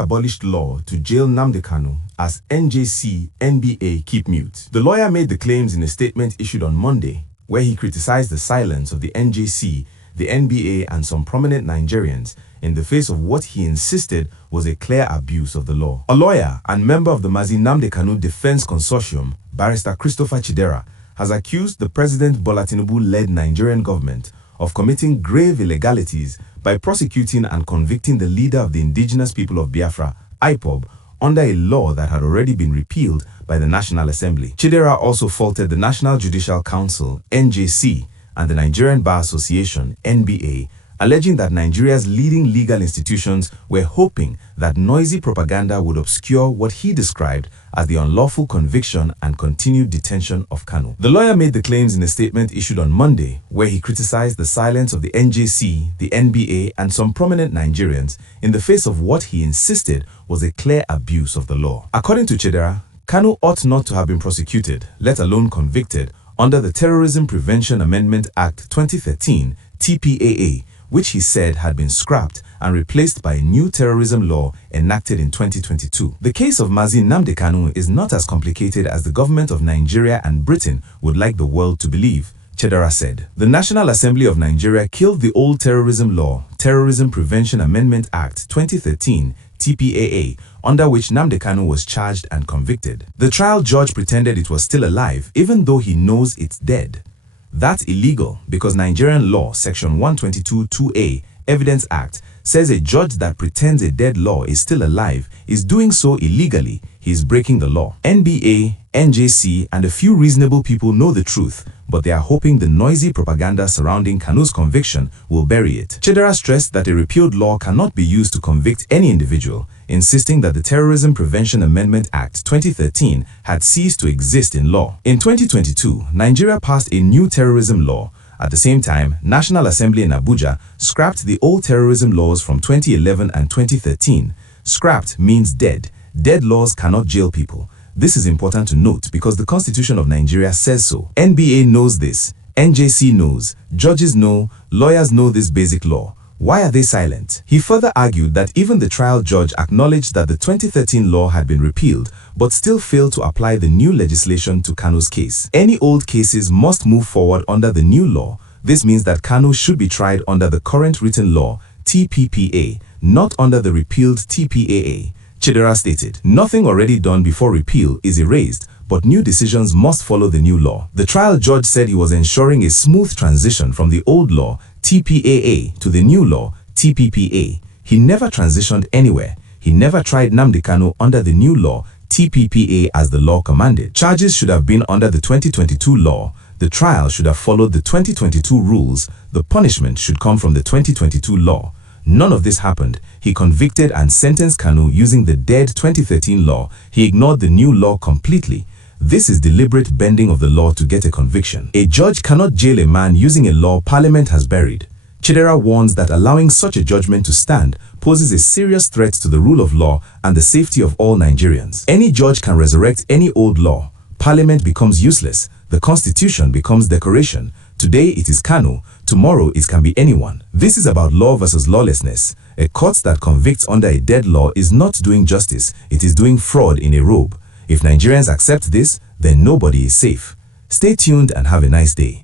Abolished law to jail Nnamdi Kanu as NJC, NBA keep mute. The lawyer made the claims in a statement issued on Monday, where he criticized the silence of the NJC, the NBA, and some prominent Nigerians in the face of what he insisted was a clear abuse of the law. A lawyer and member of the Nnamdi Kanu Defense Consortium, Barrister Christopher Chidera, has accused the President Bola Tinubu-led Nigerian government of committing grave illegalities by prosecuting and convicting the leader of the indigenous people of Biafra, IPOB, under a law that had already been repealed by the National Assembly. Chidera also faulted the National Judicial Council, NJC, and the Nigerian Bar Association, NBA, alleging that Nigeria's leading legal institutions were hoping that noisy propaganda would obscure what he described as the unlawful conviction and continued detention of Kanu. The lawyer made the claims in a statement issued on Monday, where he criticized the silence of the NJC, the NBA, and some prominent Nigerians in the face of what he insisted was a clear abuse of the law. According to Chidera, Kanu ought not to have been prosecuted, let alone convicted, under the Terrorism Prevention Amendment Act 2013, TPAA, which he said had been scrapped and replaced by a new terrorism law enacted in 2022. The case of Nnamdi Kanu is not as complicated as the government of Nigeria and Britain would like the world to believe, Chidera said. The National Assembly of Nigeria killed the old terrorism law, Terrorism Prevention Amendment Act 2013, TPAA, under which Nnamdi Kanu was charged and convicted. The trial judge pretended it was still alive, even though he knows it's dead. That's illegal because Nigerian law, Section 122(2)A, Evidence Act, says a judge that pretends a dead law is still alive is doing so illegally. He is breaking the law. NBA, NJC, and a few reasonable people know the truth, but they are hoping the noisy propaganda surrounding Kanu's conviction will bury it. Chidera stressed that a repealed law cannot be used to convict any individual, insisting that the Terrorism Prevention Amendment Act 2013 had ceased to exist in law. In 2022, Nigeria passed a new terrorism law. At the same time, National Assembly in Abuja scrapped the old terrorism laws from 2011 and 2013. Scrapped means dead. Dead laws cannot jail people. This is important to note because the Constitution of Nigeria says so. NBA knows this. NJC knows. Judges know. Lawyers know this basic law. Why are they silent? He further argued that even the trial judge acknowledged that the 2013 law had been repealed, but still failed to apply the new legislation to Kanu's case. Any old cases must move forward under the new law. This means that Kanu should be tried under the current written law, TPPA, not under the repealed TPAA. Chidera stated, nothing already done before repeal is erased, but new decisions must follow the new law. The trial judge said he was ensuring a smooth transition from the old law, TPAA, to the new law, TPPA. He never transitioned anywhere. He never tried Nnamdi Kanu under the new law, TPPA, as the law commanded. Charges should have been under the 2022 law. The trial should have followed the 2022 rules. The punishment should come from the 2022 law. None of this happened. He convicted and sentenced Kanu using the dead 2013 law. He ignored the new law completely. This is deliberate bending of the law to get a conviction. A judge cannot jail a man using a law Parliament has buried. Chidera warns that allowing such a judgment to stand poses a serious threat to the rule of law and the safety of all Nigerians. Any judge can resurrect any old law. Parliament becomes useless. The Constitution becomes decoration. Today it is Kanu, tomorrow it can be anyone. This is about law versus lawlessness. A court that convicts under a dead law is not doing justice, it is doing fraud in a robe. If Nigerians accept this, then nobody is safe. Stay tuned and have a nice day.